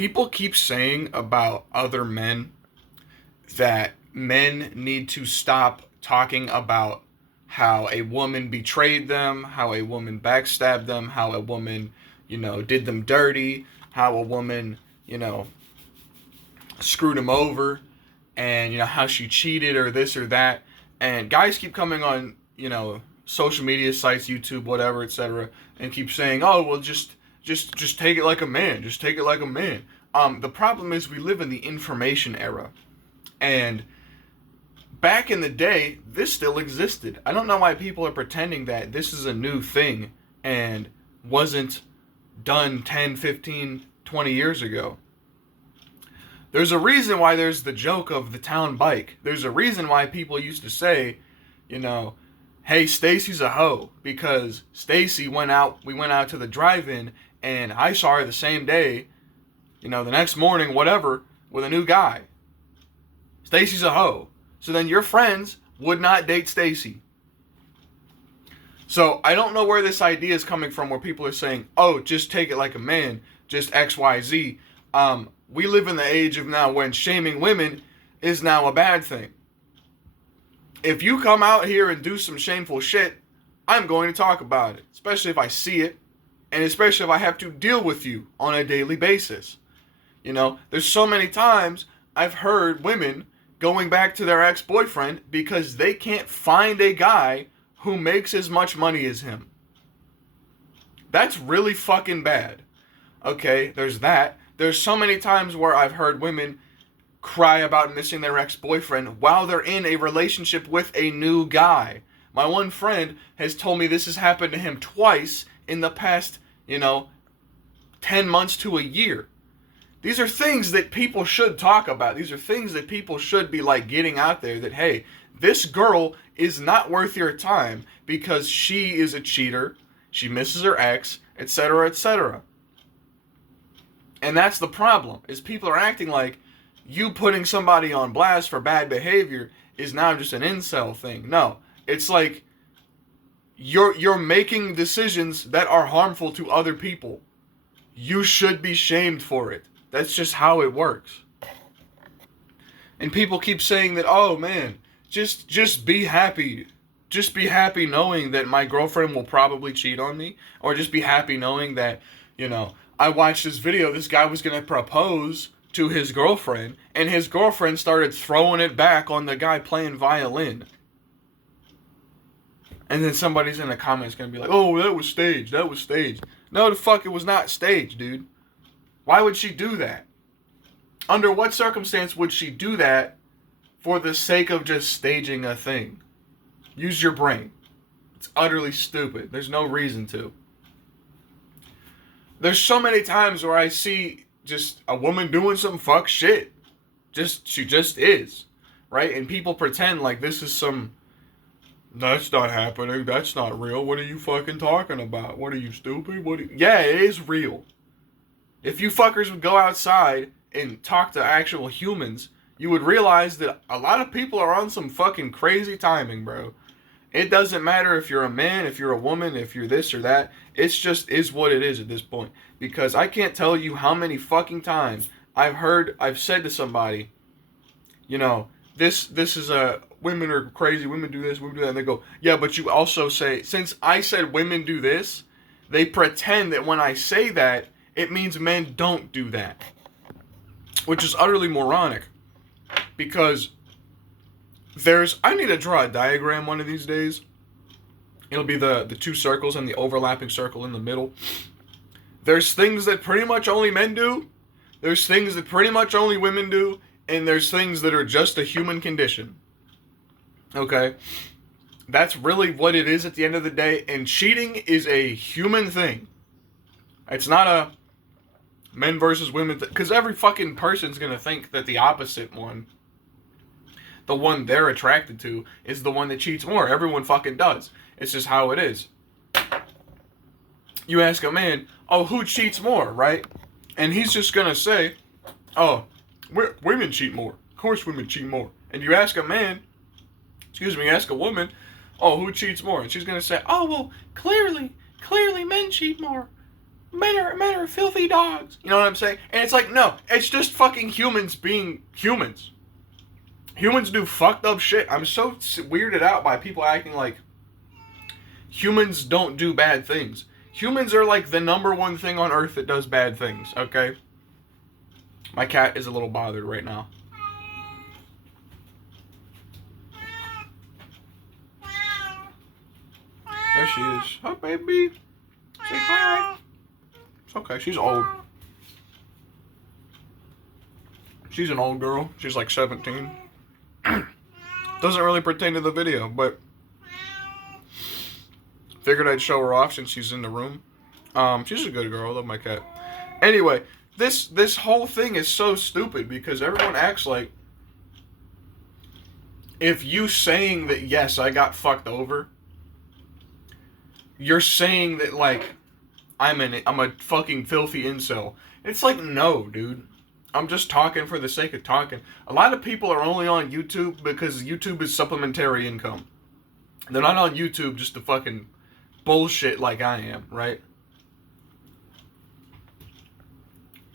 People keep saying about other men that men need to stop talking about how a woman betrayed them, how a woman backstabbed them, how a woman, did them dirty, how a woman, screwed them over, and, how she cheated or this or that. And guys keep coming on, social media sites, YouTube, whatever, etc., and keep saying, "Oh, well, just take it like a man. Just take it like a man." The problem is we live in the information era, and back in the day, this still existed. I don't know why people are pretending that this is a new thing and wasn't done 10, 15, 20 years ago. There's a reason why there's the joke of the town bike. There's a reason why people used to say, "Hey, Stacy's a hoe," because Stacy we went out to the drive-in, and I saw her the same day, the next morning, whatever, with a new guy. Stacy's a hoe. So then your friends would not date Stacy. So I don't know where this idea is coming from, where people are saying, "Oh, just take it like a man, just XYZ." We live in the age of now when shaming women is now a bad thing. If you come out here and do some shameful shit, I'm going to talk about it, especially if I see it, and especially if I have to deal with you on a daily basis. There's so many times I've heard women going back to their ex-boyfriend because they can't find a guy who makes as much money as him. That's really fucking bad. Okay, there's that. There's so many times where I've heard women cry about missing their ex-boyfriend while they're in a relationship with a new guy. My one friend has told me this has happened to him twice in the past, 10 months to a year. These are things that people should talk about. These are things that people should be getting out there that, hey, this girl is not worth your time because she is a cheater, she misses her ex, etc., etc. And that's the problem, is people are acting like you putting somebody on blast for bad behavior is now just an incel thing. No, it's like you're making decisions that are harmful to other people. You should be shamed for it. That's just how it works. And people keep saying that, "Oh man, just be happy. Just be happy knowing that my girlfriend will probably cheat on me." Or just be happy knowing that, I watched this video, this guy was going to propose to his girlfriend, and his girlfriend started throwing it back on the guy playing violin. And then somebody's in the comments going to be like, "Oh, that was staged. That was staged." No, the fuck, it was not staged, dude. Why would she do that? Under what circumstance would she do that for the sake of just staging a thing? Use your brain. It's utterly stupid. There's no reason to. There's so many times where I see just a woman doing some fuck shit. She just is. Right? And people pretend like this is some, "That's not happening. That's not real. What are you fucking talking about? What are you, stupid? Yeah, it is real. If you fuckers would go outside and talk to actual humans, you would realize that a lot of people are on some fucking crazy timing, bro. It doesn't matter if you're a man, if you're a woman, if you're this or that. It's just is what it is at this point. Because I can't tell you how many fucking times I've said to somebody, this is women are crazy, women do this, women do that, and they go, "Yeah, but you also say," since I said women do this, they pretend that when I say that, it means men don't do that. Which is utterly moronic. Because I need to draw a diagram one of these days. It'll be the two circles and the overlapping circle in the middle. There's things that pretty much only men do. There's things that pretty much only women do. And there's things that are just a human condition. Okay? That's really what it is at the end of the day. And cheating is a human thing. It's not a men versus women. Because every fucking person's going to think that the opposite one, the one they're attracted to, is the one that cheats more. Everyone fucking does. It's just how it is. You ask a man, "Oh, who cheats more," right? And he's just going to say, "Oh, women cheat more. Of course women cheat more." And you ask a woman, "Oh, who cheats more?" And she's going to say, "Oh, well, clearly men cheat more." Men are filthy dogs. You know what I'm saying? And it's like, no, it's just fucking humans being humans. Humans do fucked up shit. I'm so weirded out by people acting like humans don't do bad things. Humans are like the number one thing on earth that does bad things, okay? My cat is a little bothered right now. There she is. Hi, baby. Say hi. It's okay. She's old. She's an old girl. She's like 17. Doesn't really pertain to the video, but figured I'd show her off since she's in the room. She's a good girl. I love my cat. Anyway, this whole thing is so stupid because everyone acts like if you saying that yes, I got fucked over, you're saying that like I'm a fucking filthy incel. It's like, no, dude. I'm just talking for the sake of talking. A lot of people are only on YouTube because YouTube is supplementary income. They're not on YouTube just to fucking bullshit like I am, right?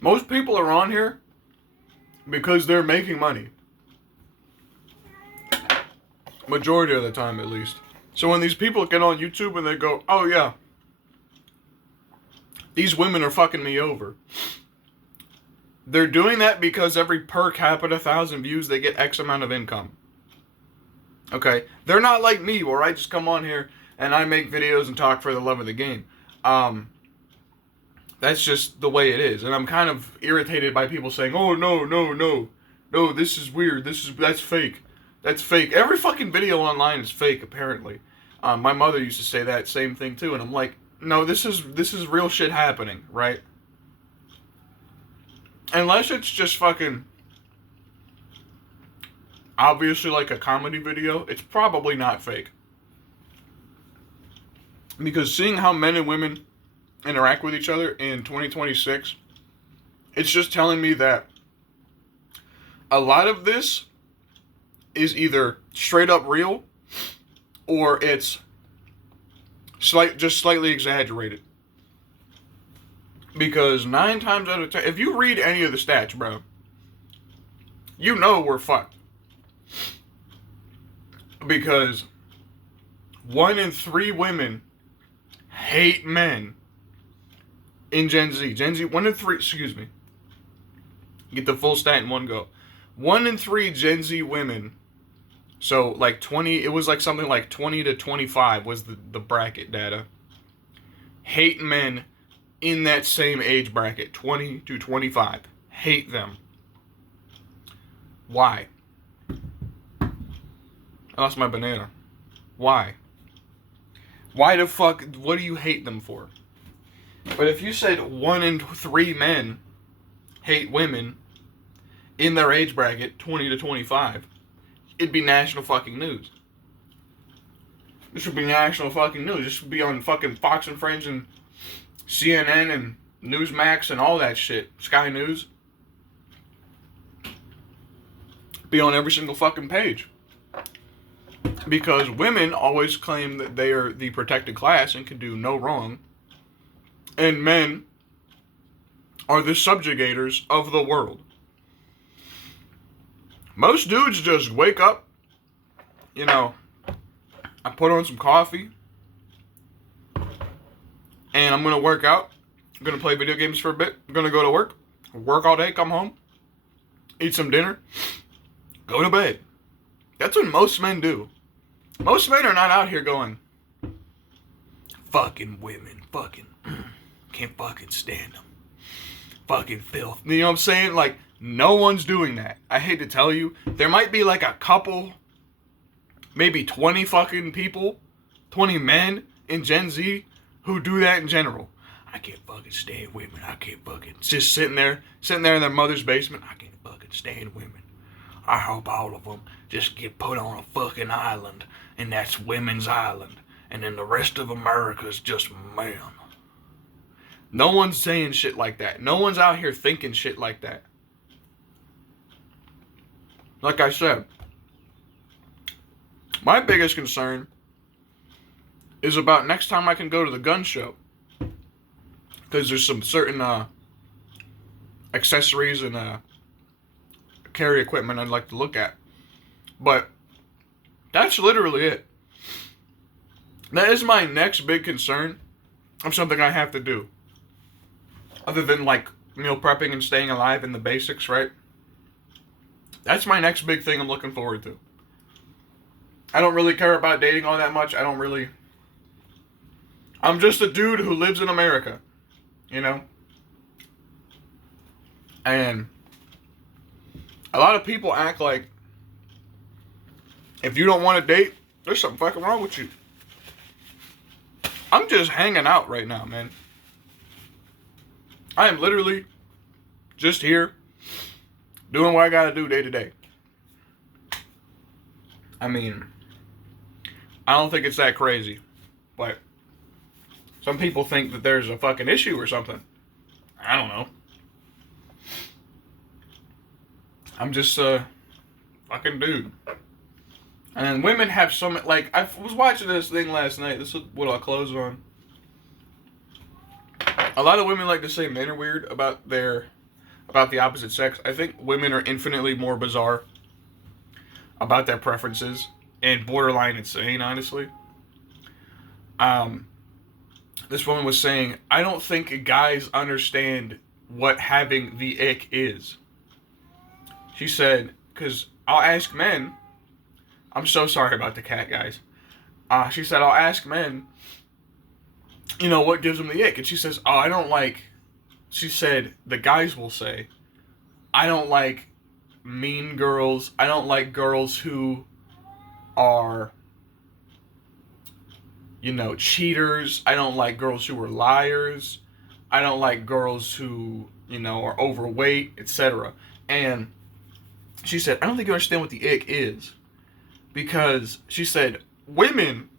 Most people are on here because they're making money. Majority of the time, at least. So when these people get on YouTube and they go, oh yeah, these women are fucking me over. They're doing that because every per capita 1,000 views, they get X amount of income. Okay? They're not like me, where I just come on here and I make videos and talk for the love of the game. That's just the way it is. And I'm kind of irritated by people saying, oh, no, this is weird. That's fake. That's fake. Every fucking video online is fake, apparently. My mother used to say that same thing, too. And I'm like, no, this is real shit happening, right? Unless it's just fucking obviously like a comedy video, it's probably not fake. Because seeing how men and women interact with each other in 2026, it's just telling me that a lot of this is either straight up real or it's just slightly exaggerated. Because 9 times out of 10, if you read any of the stats, bro, you know we're fucked. Because 1 in 3 women hate men in Gen Z. 1 in 3, excuse me. Get the full stat in one go. 1 in 3 Gen Z women, so like 20, it was like something like 20 to 25 was the bracket data, hate men in that same age bracket, 20 to 25. Hate them. Why? I lost my banana. Why? Why the fuck, what do you hate them for? But if you said 1 in 3 men hate women in their age bracket, 20 to 25, it'd be national fucking news. This should be national fucking news. This should be on fucking Fox and Friends and CNN and Newsmax and all that shit. Sky News. Be on every single fucking page. Because women always claim that they are the protected class and can do no wrong. And men are the subjugators of the world. Most dudes just wake up, you know, I put on some coffee, and I'm going to work out. I'm going to play video games for a bit. I'm going to go to work all day, come home, eat some dinner, go to bed. That's what most men do. Most men are not out here going, fucking women, fucking, can't fucking stand them. Fucking filth. You know what I'm saying? Like, no one's doing that. I hate to tell you. There might be like a couple, maybe 20 fucking people, 20 men in Gen Z who do that in general. I can't fucking stand women. I can't fucking, just sitting there in their mother's basement. I can't fucking stand women. I hope all of them just get put on a fucking island, and that's women's island, and then the rest of America's just men. No one's saying shit like that. No one's out here thinking shit like that. Like I said, my biggest concern is about next time I can go to the gun show. because there's some certain accessories and carry equipment I'd like to look at. But that's literally it. That is my next big concern of something I have to do. Other than like meal prepping and staying alive in the basics, right? That's my next big thing I'm looking forward to. I don't really care about dating all that much. I'm just a dude who lives in America, you know? And a lot of people act like if you don't want to date, there's something fucking wrong with you. I'm just hanging out right now, man. I am literally just here doing what I gotta do day to day. I mean, I don't think it's that crazy, but some people think that there's a fucking issue or something. I don't know. I'm just a fucking dude. And then women have some, like, I was watching this thing last night. This is what I'll close on. A lot of women like to say men are weird about the opposite sex. I think women are infinitely more bizarre about their preferences and borderline insane, honestly. This woman was saying, I don't think guys understand what having the ick is. She said, because I'll ask men, I'm so sorry about the cat, guys. She said, I'll ask men, you know, what gives them the ick? And she says, oh, I don't like, she said, the guys will say, I don't like mean girls. I don't like girls who are, you know, cheaters. I don't like girls who are liars. I don't like girls who, you know, are overweight, etc. And she said, I don't think you understand what the ick is. Because she said, women,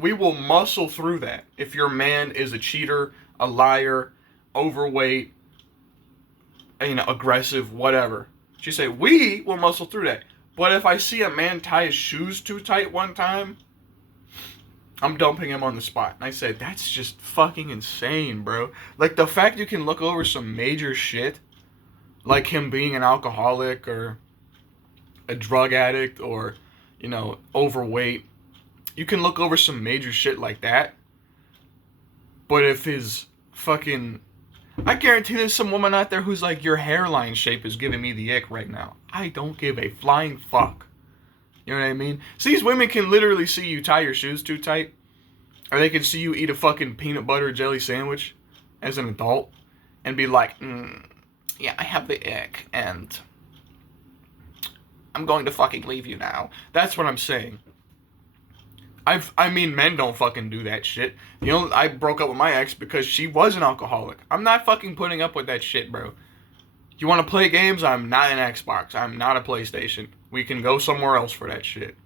we will muscle through that. If your man is a cheater, a liar, overweight, you know, aggressive, whatever. She said, we will muscle through that. But if I see a man tie his shoes too tight one time, I'm dumping him on the spot. And I said, that's just fucking insane, bro. Like, the fact you can look over some major shit, like him being an alcoholic or a drug addict or, you know, overweight. You can look over some major shit like that. But if his fucking... I guarantee there's some woman out there who's like, your hairline shape is giving me the ick right now. I don't give a flying fuck. You know what I mean? So these women can literally see you tie your shoes too tight. Or they can see you eat a fucking peanut butter jelly sandwich as an adult. And be like, yeah, I have the ick. And I'm going to fucking leave you now. That's what I'm saying. I mean, men don't fucking do that shit. You know, I broke up with my ex because she was an alcoholic. I'm not fucking putting up with that shit, bro. You want to play games? I'm not an Xbox. I'm not a PlayStation. We can go somewhere else for that shit.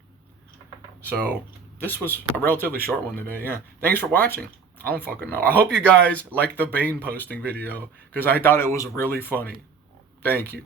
So, this was a relatively short one today, yeah. Thanks for watching. I don't fucking know. I hope you guys liked the Bane posting video, because I thought it was really funny. Thank you.